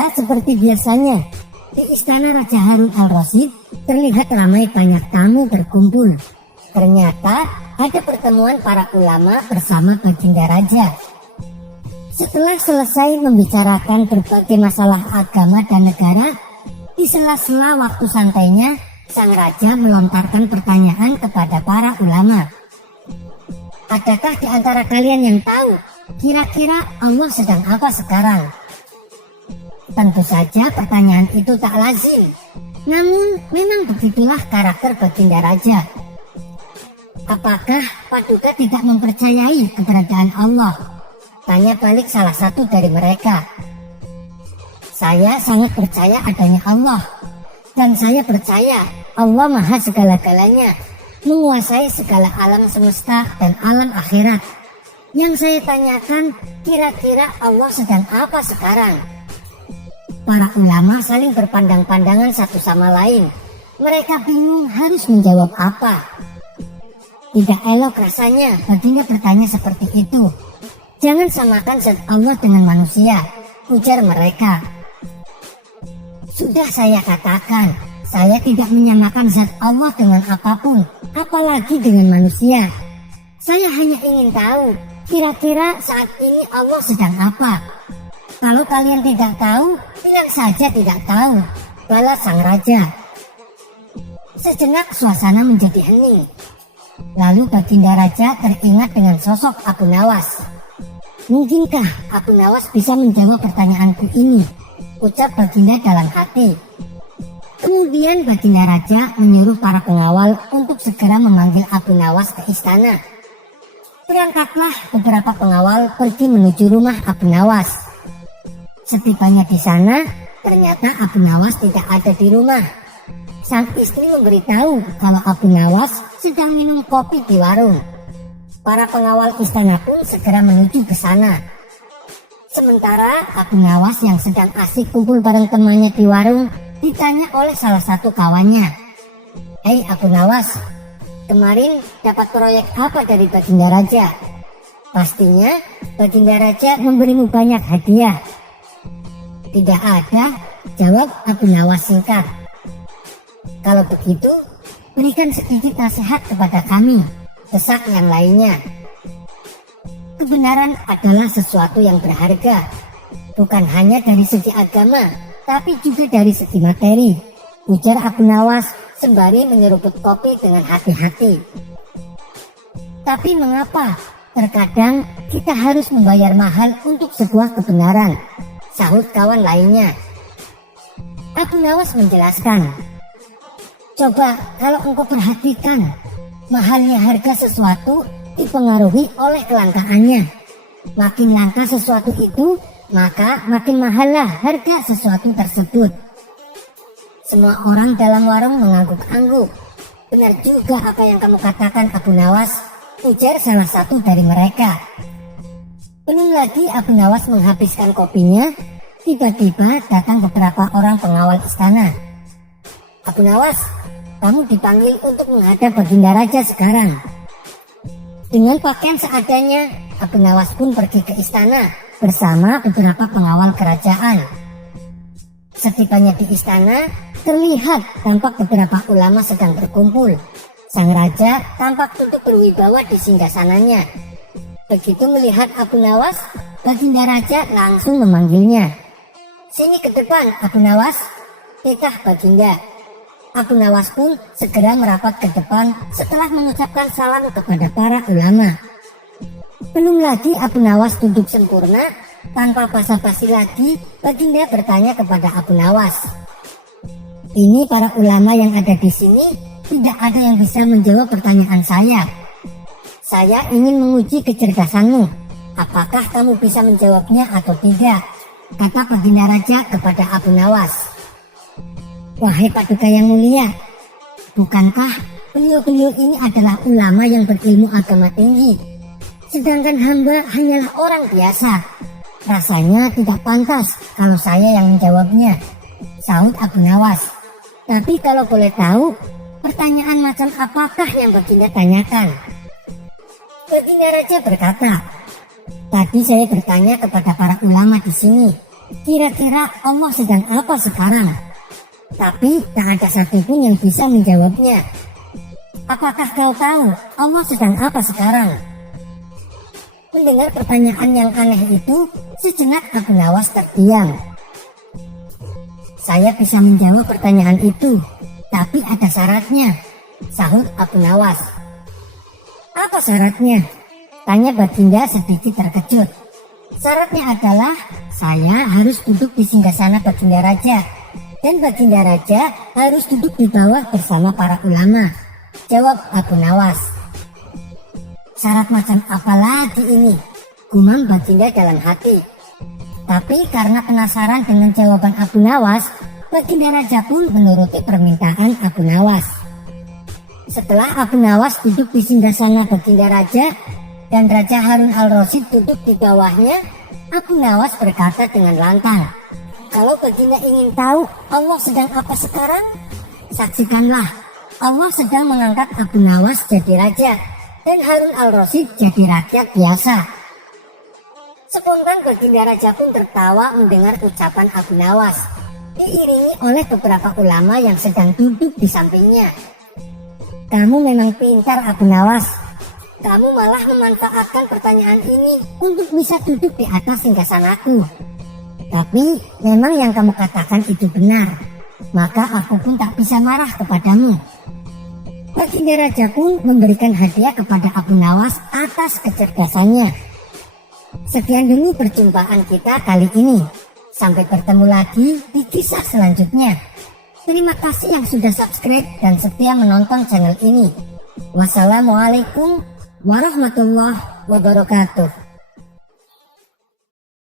Tidak seperti biasanya, di istana Raja Harun al-Rasyid terlihat ramai banyak tamu berkumpul. Ternyata ada pertemuan para ulama bersama baginda raja. Setelah selesai membicarakan berbagai masalah agama dan negara, di sela-sela waktu santainya, sang raja melontarkan pertanyaan kepada para ulama. Adakah di antara kalian yang tahu kira-kira Allah sedang apa sekarang? Tentu saja pertanyaan itu tak lazim. Namun memang begitulah karakter baginda raja. Apakah Paduka tidak mempercayai keberadaan Allah? Tanya balik salah satu dari mereka. Saya sangat percaya adanya Allah. Dan saya percaya Allah maha segala-galanya, menguasai segala alam semesta dan alam akhirat. Yang saya tanyakan, kira-kira Allah sedang apa sekarang? Para ulama saling berpandang-pandangan satu sama lain. Mereka bingung harus menjawab apa. Tidak elok rasanya baginda bertanya seperti itu. Jangan samakan zat Allah dengan manusia, ujar mereka. Sudah saya katakan, saya tidak menyamakan zat Allah dengan apapun, apalagi dengan manusia. Saya hanya ingin tahu, kira-kira saat ini Allah sedang apa? Kalau kalian tidak tahu, bilang saja tidak tahu, balas sang raja. Sejenak suasana menjadi hening. Lalu baginda raja teringat dengan sosok Abu Nawas. Mungkinkah Abu Nawas bisa menjawab pertanyaanku ini? Ucap baginda dalam hati. Kemudian baginda raja menyuruh para pengawal untuk segera memanggil Abu Nawas ke istana. Berangkatlah beberapa pengawal pergi menuju rumah Abu Nawas. Setibanya di sana, ternyata Abu Nawas tidak ada di rumah. Sang istri memberitahu kalau Abu Nawas sedang minum kopi di warung. Para pengawal istana pun segera menuju ke sana. Sementara Abu Nawas yang sedang asik kumpul bareng temannya di warung ditanya oleh salah satu kawannya. Hei Abu Nawas, kemarin dapat proyek apa dari baginda raja? Pastinya baginda raja memberimu banyak hadiah. Tidak ada, jawab Abu Nawas singkat. Kalau begitu, berikan sedikit nasihat kepada kami, desak yang lainnya. Kebenaran adalah sesuatu yang berharga, bukan hanya dari segi agama, tapi juga dari segi materi, ujar Abu Nawas sembari menyeruput kopi dengan hati-hati. Tapi mengapa terkadang kita harus membayar mahal untuk sebuah kebenaran, sahut kawan lainnya. Abu Nawas menjelaskan, coba kalau engkau perhatikan, mahalnya harga sesuatu dipengaruhi oleh kelangkaannya. Makin langka sesuatu itu, maka makin mahallah harga sesuatu tersebut. Semua orang dalam warung mengangguk-angguk. Benar juga apa yang kamu katakan Abu Nawas, ujar salah satu dari mereka. Belum lagi Abu Nawas menghabiskan kopinya, tiba-tiba datang beberapa orang pengawal istana. Abu Nawas, kamu dipanggil untuk menghadap baginda raja sekarang. Dengan pakaian seadanya, Abu Nawas pun pergi ke istana bersama beberapa pengawal kerajaan. Setibanya di istana, terlihat tampak beberapa ulama sedang berkumpul. Sang raja tampak duduk berwibawa di singgasananya. Begitu melihat Abu Nawas, baginda raja langsung memanggilnya. Sini ke depan Abu Nawas, titah baginda. Abu Nawas pun segera merapat ke depan setelah mengucapkan salam kepada para ulama. Belum lagi Abu Nawas duduk sempurna, tanpa basa-basi lagi, baginda bertanya kepada Abu Nawas. Ini para ulama yang ada di sini, tidak ada yang bisa menjawab pertanyaan saya. Saya ingin menguji kecerdasanmu. Apakah kamu bisa menjawabnya atau tidak? Kata baginda raja kepada Abu Nawas. Wahai Paduka yang mulia, bukankah beliau-beliau ini adalah ulama yang berilmu agama tinggi, sedangkan hamba hanyalah orang biasa. Rasanya tidak pantas kalau saya yang menjawabnya, sahut Abu Nawas. Tapi kalau boleh tahu, pertanyaan macam apakah yang baginda tanyakan? Baginda raja berkata, tadi saya bertanya kepada para ulama di sini, Kira-kira Allah sedang apa sekarang? Tapi tak ada satupun yang bisa menjawabnya. Apakah kau tahu Allah sedang apa sekarang? Mendengar pertanyaan yang aneh itu, sejenak Abu Nawas terdiam. Saya bisa menjawab pertanyaan itu, tapi ada syaratnya, sahut Abu Nawas. Apa syaratnya? Tanya Baginda sedikit terkejut. Syaratnya adalah saya harus duduk di singgasana Baginda Raja, dan Baginda Raja harus duduk di bawah bersama para ulama, jawab Abu Nawas. Syarat macam apa lagi ini? Gumam Baginda dalam hati. Tapi karena penasaran dengan jawaban Abu Nawas, Baginda Raja pun menuruti permintaan Abu Nawas. Setelah Abu Nawas duduk di singgasana Baginda Raja dan Raja Harun al-Rasyid duduk di bawahnya, Abu Nawas berkata dengan lantang, "Kalau Baginda ingin tahu Allah sedang apa sekarang, saksikanlah, Allah sedang mengangkat Abu Nawas jadi raja dan Harun al-Rasyid jadi rakyat biasa." Spontan Baginda Raja pun tertawa mendengar ucapan Abu Nawas, diiringi oleh beberapa ulama yang sedang duduk di sampingnya. "Kamu memang pintar, Abu Nawas. Kamu malah memanfaatkan pertanyaan ini untuk bisa duduk di atas singgasanaku. Tapi memang yang kamu katakan itu benar, maka aku pun tak bisa marah kepadamu." Baginda Raja pun memberikan hadiah kepada Abu Nawas atas kecerdasannya. Sekian dulu perjumpaan kita kali ini. Sampai bertemu lagi di kisah selanjutnya. Terima kasih yang sudah subscribe dan setia menonton channel ini. Wassalamualaikum warahmatullahi wabarakatuh.